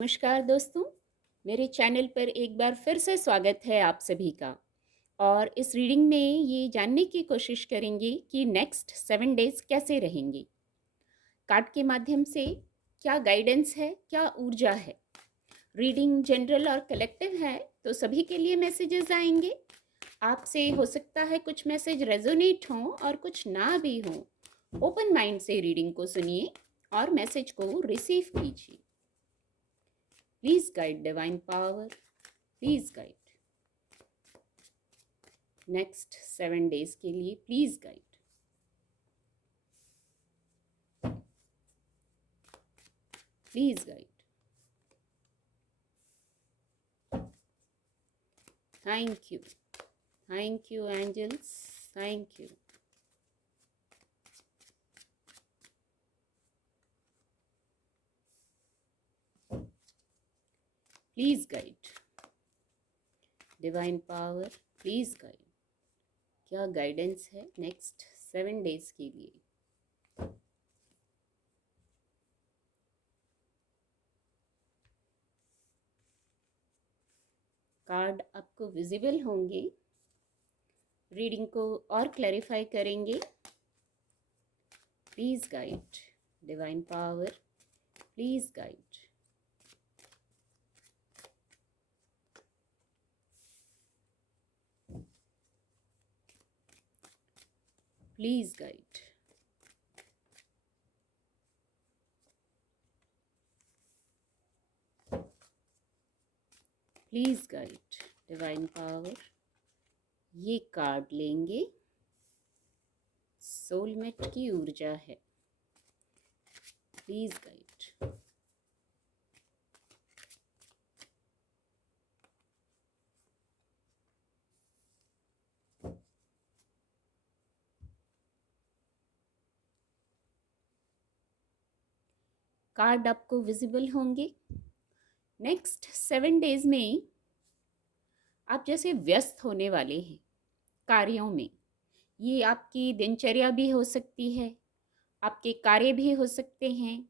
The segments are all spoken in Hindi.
नमस्कार दोस्तों, मेरे चैनल पर एक बार फिर से स्वागत है आप सभी का। और इस रीडिंग में ये जानने की कोशिश करेंगे कि नेक्स्ट 7 डेज कैसे रहेंगे। कार्ड के माध्यम से क्या गाइडेंस है, क्या ऊर्जा है। रीडिंग जनरल और कलेक्टिव है तो सभी के लिए मैसेजेस आएंगे। आपसे हो सकता है कुछ मैसेज रेजोनेट हों और कुछ ना भी हों। ओपन माइंड से रीडिंग को सुनिए और मैसेज को रिसीव कीजिए। Please guide divine power, please guide next 7 days के लिए, please guide, please guide. Thank you angels, thank you. Please guide divine power, please guide. क्या गाइडेंस है नेक्स्ट 7 डेज के लिए। कार्ड आपको विजिबल होंगे, रीडिंग को और क्लैरिफाई करेंगे। Please guide divine power, please guide. Please guide. Please guide divine power. ये कार्ड लेंगे, सोलमेट की ऊर्जा है। Please guide. कार्ड आपको विजिबल होंगे। नेक्स्ट 7 डेज में आप जैसे व्यस्त होने वाले हैं कार्यों में। ये आपकी दिनचर्या भी हो सकती है, आपके कार्य भी हो सकते हैं।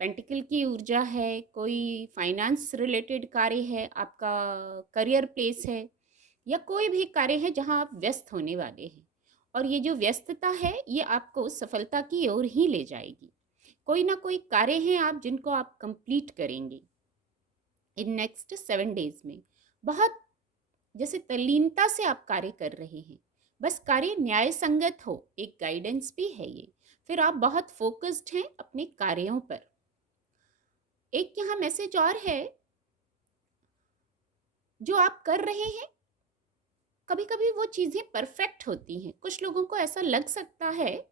पेंटिकल की ऊर्जा है, कोई फाइनेंस रिलेटेड कार्य है, आपका करियर प्लेस है, या कोई भी कार्य है जहां आप व्यस्त होने वाले हैं। और ये जो व्यस्तता है ये आपको सफलता की ओर ही ले जाएगी। कोई ना कोई कार्य है आप जिनको आप कंप्लीट करेंगे इन नेक्स्ट 7 डेज में। बहुत जैसे तल्लीनता से आप कार्य कर रहे हैं, बस कार्य न्याय संगत हो, एक गाइडेंस भी है ये। फिर आप बहुत फोकस्ड हैं अपने कार्यों पर। एक यहाँ मैसेज और है, जो आप कर रहे हैं कभी कभी वो चीज़ें परफेक्ट होती हैं। कुछ लोगों को ऐसा लग सकता है,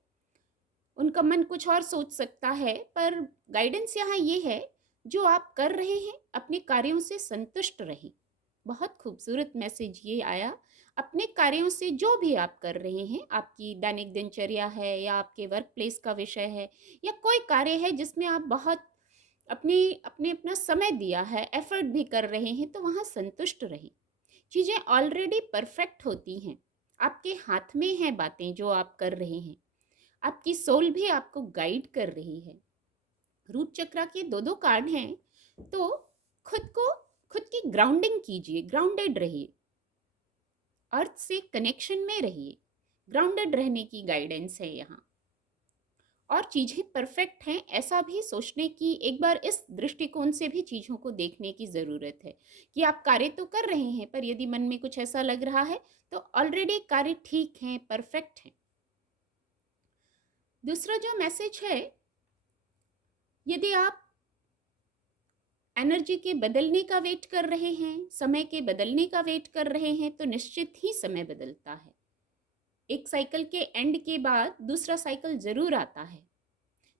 उनका मन कुछ और सोच सकता है, पर गाइडेंस यहाँ ये है, जो आप कर रहे हैं अपने कार्यों से संतुष्ट रहें। बहुत खूबसूरत मैसेज ये आया। अपने कार्यों से, जो भी आप कर रहे हैं, आपकी दैनिक दिनचर्या है या आपके वर्क प्लेस का विषय है, या कोई कार्य है जिसमें आप बहुत अपने अपने अपना समय दिया है, एफर्ट भी कर रहे हैं, तो वहाँ संतुष्ट रहें। चीज़ें ऑलरेडी परफेक्ट होती हैं, आपके हाथ में हैं बातें जो आप कर रहे हैं। आपकी सोल भी आपको गाइड कर रही है। रूट चक्रा के दो दो कार्ड हैं, तो खुद की ग्राउंडिंग कीजिए, ग्राउंडेड रहिए, अर्थ से कनेक्शन में रहिए। ग्राउंडेड रहने की गाइडेंस है यहाँ। और चीज़ें परफेक्ट हैं ऐसा भी सोचने की, एक बार इस दृष्टिकोण से भी चीज़ों को देखने की ज़रूरत है कि आप कार्य तो कर रहे हैं, पर यदि मन में कुछ ऐसा लग रहा है तो ऑलरेडी कार्य ठीक हैं, परफेक्ट हैं। दूसरा जो मैसेज है, यदि आप एनर्जी के बदलने का वेट कर रहे हैं, समय के बदलने का वेट कर रहे हैं, तो निश्चित ही समय बदलता है। एक साइकिल के एंड के बाद दूसरा साइकिल जरूर आता है।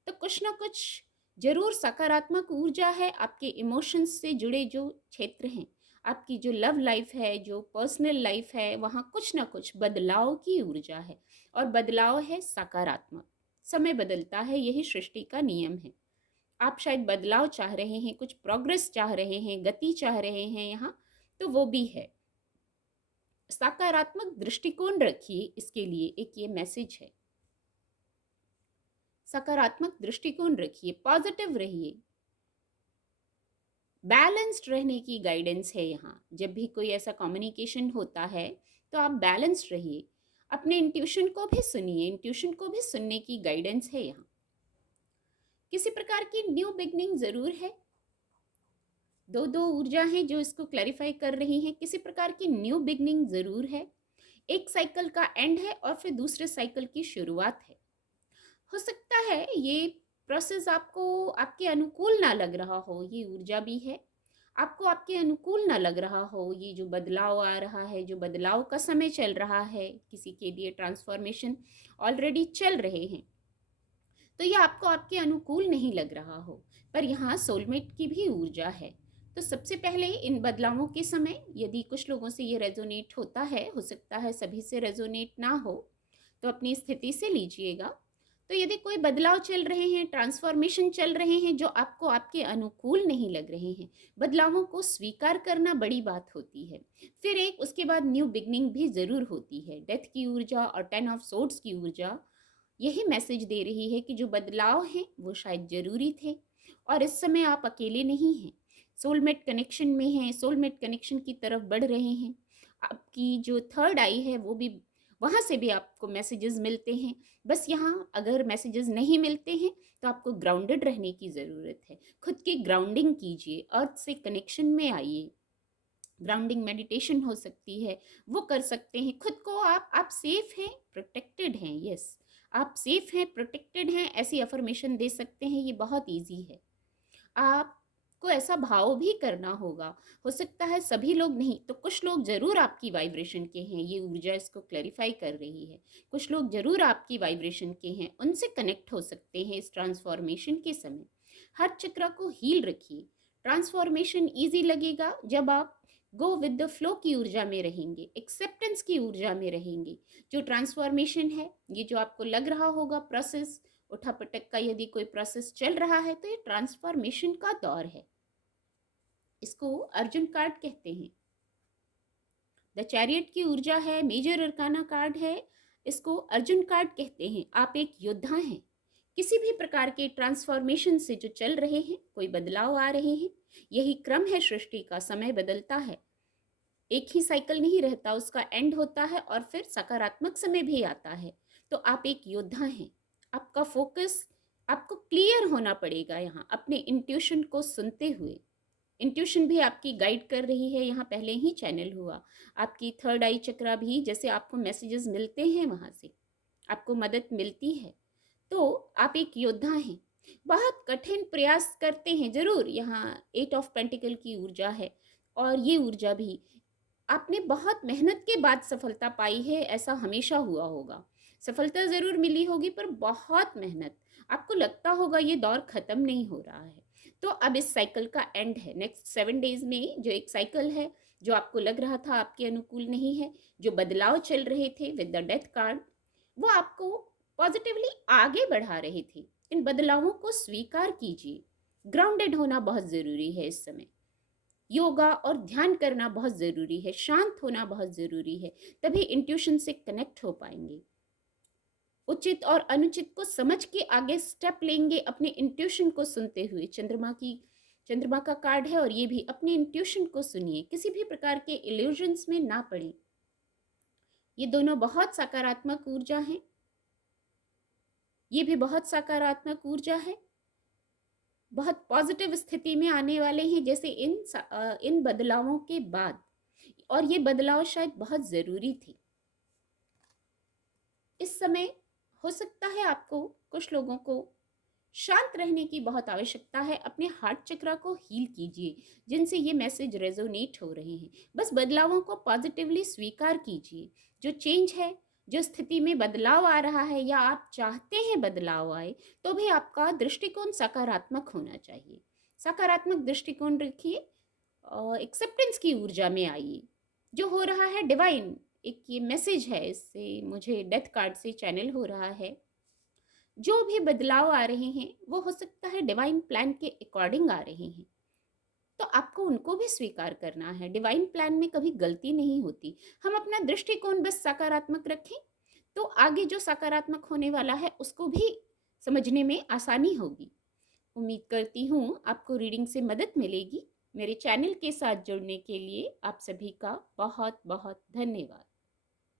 तो कुछ ना कुछ जरूर सकारात्मक ऊर्जा है। आपके इमोशंस से जुड़े जो क्षेत्र हैं, आपकी जो लव लाइफ है, जो पर्सनल लाइफ है, वहाँ कुछ ना कुछ बदलाव की ऊर्जा है। और बदलाव है सकारात्मक। समय बदलता है, यही सृष्टि का नियम है। आप शायद बदलाव चाह रहे हैं, कुछ प्रोग्रेस चाह रहे हैं, गति चाह रहे हैं यहाँ, तो वो भी है। सकारात्मक दृष्टिकोण रखिए, इसके लिए एक ये मैसेज है। सकारात्मक दृष्टिकोण रखिए, पॉजिटिव रहिए। बैलेंस्ड रहने की गाइडेंस है यहाँ। जब भी कोई ऐसा कम्युनिकेशन होता है तो आप बैलेंस्ड रहिए, अपने इंट्यूशन को भी सुनिए, इंट्यूशन को भी सुनने की गाइडेंस है यहाँ। किसी प्रकार की न्यू बिगनिंग ज़रूर है। दो दो ऊर्जा हैं जो इसको क्लैरिफाई कर रही हैं। किसी प्रकार की न्यू बिगनिंग ज़रूर है। एक साइकिल का एंड है और फिर दूसरे साइकिल की शुरुआत है। हो सकता है ये प्रोसेस आपको आपके अनुकूल ना लग रहा हो, ये ऊर्जा भी है। आपको आपके अनुकूल ना लग रहा हो, ये जो बदलाव आ रहा है, जो बदलाव का समय चल रहा है, किसी के लिए ट्रांसफॉर्मेशन ऑलरेडी चल रहे हैं, तो ये आपको आपके अनुकूल नहीं लग रहा हो, पर यहाँ सोलमेट की भी ऊर्जा है। तो सबसे पहले इन बदलावों के समय यदि कुछ लोगों से ये रेजोनेट होता है, हो सकता है सभी से रेजोनेट ना हो, तो अपनी स्थिति से लीजिएगा। तो यदि कोई बदलाव चल रहे हैं, ट्रांसफॉर्मेशन चल रहे हैं जो आपको आपके अनुकूल नहीं लग रहे हैं, बदलावों को स्वीकार करना बड़ी बात होती है। फिर एक उसके बाद न्यू बिगनिंग भी ज़रूर होती है। डेथ की ऊर्जा और 10 ऑफ सोर्ड्स की ऊर्जा यही मैसेज दे रही है कि जो बदलाव हैं वो शायद ज़रूरी थे और इस समय आप अकेले नहीं हैं, सोलमेट कनेक्शन में हैं, सोलमेट कनेक्शन की तरफ बढ़ रहे हैं। आपकी जो थर्ड आई है वो भी, वहाँ से भी आपको मैसेजेस मिलते हैं। बस यहाँ अगर मैसेजेस नहीं मिलते हैं तो आपको ग्राउंडेड रहने की ज़रूरत है। खुद की ग्राउंडिंग कीजिए, अर्थ से कनेक्शन में आइए। ग्राउंडिंग मेडिटेशन हो सकती है, वो कर सकते हैं। खुद को आप सेफ हैं, प्रोटेक्टेड हैं। यस, आप सेफ हैं, प्रोटेक्टेड हैं, ऐसी अफर्मेशन दे सकते हैं। ये बहुत इजी है। आपको ऐसा भाव भी करना होगा। हो सकता है सभी लोग नहीं तो कुछ लोग ज़रूर आपकी वाइब्रेशन के हैं, ये ऊर्जा इसको क्लैरिफाई कर रही है। कुछ लोग ज़रूर आपकी वाइब्रेशन के हैं, उनसे कनेक्ट हो सकते हैं इस ट्रांसफॉर्मेशन के समय। हर चक्र को हील रखिए। ट्रांसफॉर्मेशन ईजी लगेगा जब आप गो विद द फ्लो की ऊर्जा में रहेंगे, एक्सेप्टेंस की ऊर्जा में रहेंगे। जो ट्रांसफॉर्मेशन है, ये जो आपको लग रहा होगा प्रोसेस, उठापटक का यदि कोई प्रोसेस चल रहा है तो ये ट्रांसफॉर्मेशन का दौर है। इसको अर्जुन कार्ड कहते हैं। द चैरियट की ऊर्जा है, मेजर अरकाना कार्ड है, इसको अर्जुन कार्ड कहते हैं। आप एक योद्धा हैं। किसी भी प्रकार के ट्रांसफॉर्मेशन से जो चल रहे हैं, कोई बदलाव आ रहे हैं, यही क्रम है सृष्टि का। समय बदलता है, एक ही साइकिल नहीं रहता, उसका एंड होता है और फिर सकारात्मक समय भी आता है। तो आप एक योद्धा हैं। आपका फोकस, आपको क्लियर होना पड़ेगा यहाँ अपने इंट्यूशन को सुनते हुए। इंट्यूशन भी आपकी गाइड कर रही है, यहाँ पहले ही चैनल हुआ। आपकी थर्ड आई चक्रा भी, जैसे आपको मैसेजेस मिलते हैं वहाँ से आपको मदद मिलती है। तो आप एक योद्धा हैं, बहुत कठिन प्रयास करते हैं ज़रूर। यहाँ 8 ऑफ पेंटिकल की ऊर्जा है और ये ऊर्जा भी आपने बहुत मेहनत के बाद सफलता पाई है, ऐसा हमेशा हुआ होगा। सफलता ज़रूर मिली होगी पर बहुत मेहनत। आपको लगता होगा ये दौर ख़त्म नहीं हो रहा है। तो अब इस साइकिल का एंड है। नेक्स्ट 7 डेज़ में जो एक साइकिल है, जो आपको लग रहा था आपके अनुकूल नहीं है, जो बदलाव चल रहे थे विद द डेथ कार्ड, वो आपको पॉजिटिवली आगे बढ़ा रहे थे। इन बदलावों को स्वीकार कीजिए। ग्राउंडेड होना बहुत ज़रूरी है इस समय। योगा और ध्यान करना बहुत ज़रूरी है, शांत होना बहुत ज़रूरी है, तभी इंट्यूशन से कनेक्ट हो पाएंगे। उचित और अनुचित को समझ के आगे स्टेप लेंगे अपने इंट्यूशन को सुनते हुए। चंद्रमा का कार्ड है और ये भी अपने इंट्यूशन को सुनिए, किसी भी प्रकार के इल्यूजन्स में ना पड़े। ये दोनों बहुत सकारात्मक ऊर्जा हैं, ये भी बहुत सकारात्मक ऊर्जा है, बहुत पॉजिटिव स्थिति में आने वाले हैं जैसे इन बदलावों के बाद। और ये बदलाव शायद बहुत ज़रूरी थी। इस समय हो सकता है आपको, कुछ लोगों को शांत रहने की बहुत आवश्यकता है। अपने हार्ट चक्रा को हील कीजिए, जिनसे ये मैसेज रेजोनेट हो रहे हैं। बस बदलावों को पॉजिटिवली स्वीकार कीजिए। जो चेंज है, जो स्थिति में बदलाव आ रहा है या आप चाहते हैं बदलाव आए, तो भी आपका दृष्टिकोण सकारात्मक होना चाहिए। सकारात्मक दृष्टिकोण रखिए और एक्सेप्टेंस की ऊर्जा में आइए। जो हो रहा है डिवाइन, एक ये मैसेज है, इससे मुझे डेथ कार्ड से चैनल हो रहा है। जो भी बदलाव आ रहे हैं वो हो सकता है डिवाइन प्लान के अकॉर्डिंग आ रहे हैं, तो आपको उनको भी स्वीकार करना है। डिवाइन प्लान में कभी गलती नहीं होती। हम अपना दृष्टिकोण बस सकारात्मक रखें तो आगे जो सकारात्मक होने वाला है उसको भी समझने में आसानी होगी। उम्मीद करती हूँ आपको रीडिंग से मदद मिलेगी। मेरे चैनल के साथ जुड़ने के लिए आप सभी का बहुत बहुत धन्यवाद।